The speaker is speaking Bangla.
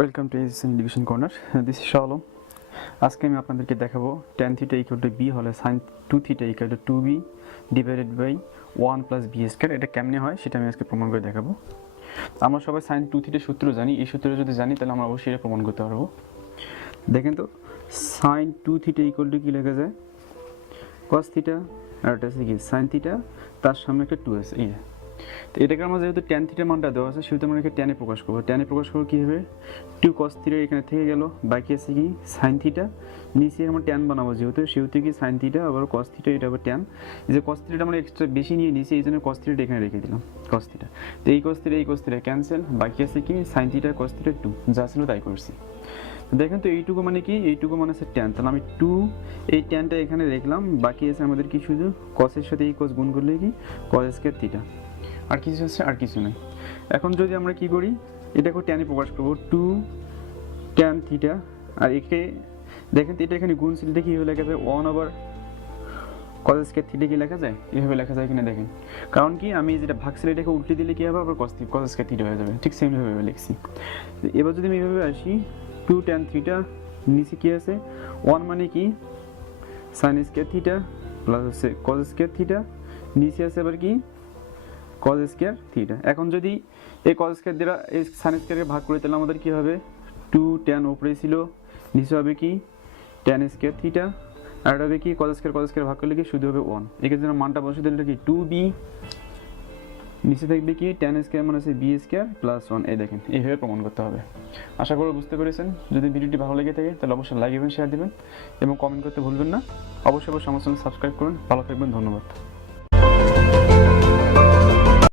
Welcome to division corner. This is Shahalam. আজকে আমি আপনাদেরকে দেখাবো tan theta equal to B হলে sine 2 theta equal to 2b divided by 1 plus B square. এটা কেমনে হয় সেটা আমি আজকে প্রমাণ করে দেখাবো। আমরা সবাই সাইন 2 থিটার সূত্র জানি। এই সূত্র যদি জানি তাহলে আমরা অবশ্যই এটা প্রমাণ করতে পারবো। দেখেন তো, সাইন 2 থিটা ইকুয়াল টু কি লেখা যায়? cos থিটা, আর এটা আছে কি সাইন থিটা, তার সামনে একটা 2 আছে। এই তো এটাকে আমরা যেহেতু tan থিটার মানটা দেওয়া আছে সেহেতু আমরা এখানে tan-এ প্রকাশ করবো। tan-এ প্রকাশ করবো কী হবে? 2 cos থিটা এখানে থেকে গেল, বাকি আছে কি সাইন থিটা, নিচে আমরা tan বানাবো সেহেতু কি সাইন থিটা আবার cos থিটা, এটা আবার tan। এই যে cos থিটাটা আমরা এক্সট্রা বেশি নিয়ে নিয়েছি, এই জন্য cos থিটাটা এখানে রেখে দিলাম cos থিটা। তো এই cos থিটা ক্যান্সেল, বাকি আছে কি সাইন থিটা cos থিটা 2, যা ছিল তাই করছি। দেখেন তো এইটুকু মানে কি? এইটুকু মানে হচ্ছে tan, তাহলে আমি 2 এই tanটা এখানে রাখলাম, বাকি আছে আমাদের কি শুধু cos এর সাথে এই cos গুণ করলে কি cos স্কয়ার থিটা, আর কিছু আছে? আর কিছু নেই। এখন যদি আমরা কি করি, এটাকে tan-এ প্রকাশ করবো 2 tan থিটা, আর একে দেখেন তো এটা এখানে গুণ ছিল, এটা কীভাবে লেখা যায়? 1 ওভার cos স্কয়ার থিটা কি লেখা যায়? এভাবে লেখা যায় কিনা দেখেন। কারণ কি আমি যেটা ভাগ ছিল এটাকে উল্টে দিলে কি হবে? আবার cos স্কয়ার থিটা হয়ে যাবে। ঠিক সেমভাবে লিখছি। এবার যদি আমি এভাবে আসি 2 tan থিটা, নিচে কি আছে 1 মানে কি sin স্কয়ার থিটা প্লাস হচ্ছে cos স্কয়ার থিটা, নিচে আছে আবার কি cos স্কয়ার থিটা। এখন যদি এই cos স্কয়ার দ্বারা এই sin স্কয়ারকে ভাগ করে দিলে আমাদের কি হবে? 2 tan উপরে ছিল, নিচে হবে কি tan স্কয়ার থিটা, আর হবে কি cos স্কয়ার ভাগ করলে কি শুধু হবে 1। এর জন্য মানটা বসিয়ে দিলে কি 2b, নিচে থাকবে কি tan স্কয়ার মানে হচ্ছে b স্কয়ার প্লাস 1। এই দেখেন, এইভাবে প্রমাণ করতে হবে। আশা করি বুঝতে পেরেছেন। যদি ভিডিওটি ভালো লেগে থাকে তাহলে অবশ্যই লাইক এবং শেয়ার দিবেন এবং কমেন্ট করতে ভুলবেন না। অবশ্যই আমার চ্যানেল সাবস্ক্রাইব করুন। ভালো থাকবেন, ধন্যবাদ।